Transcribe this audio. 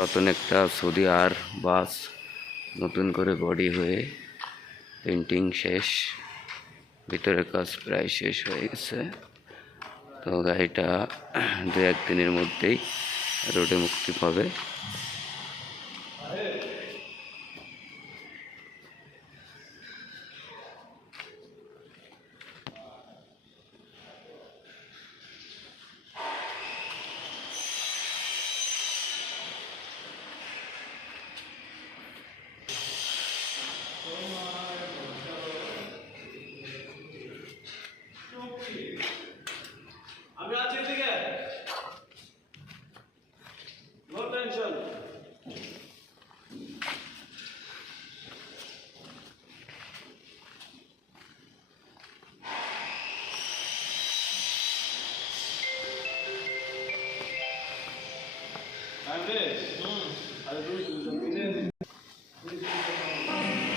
নতুন একটা সৌদি আর বাস নতুন করে বডি হয়ে পেন্টিং শেষ, ভিতরের কাজ প্রায় শেষ হয়ে গেছে। তো গাড়িটা 2-1 দিনের মধ্যেই রোডে মুক্তি পাবে। আমি আছি এদিকে, নো টেনশন। আরে আরে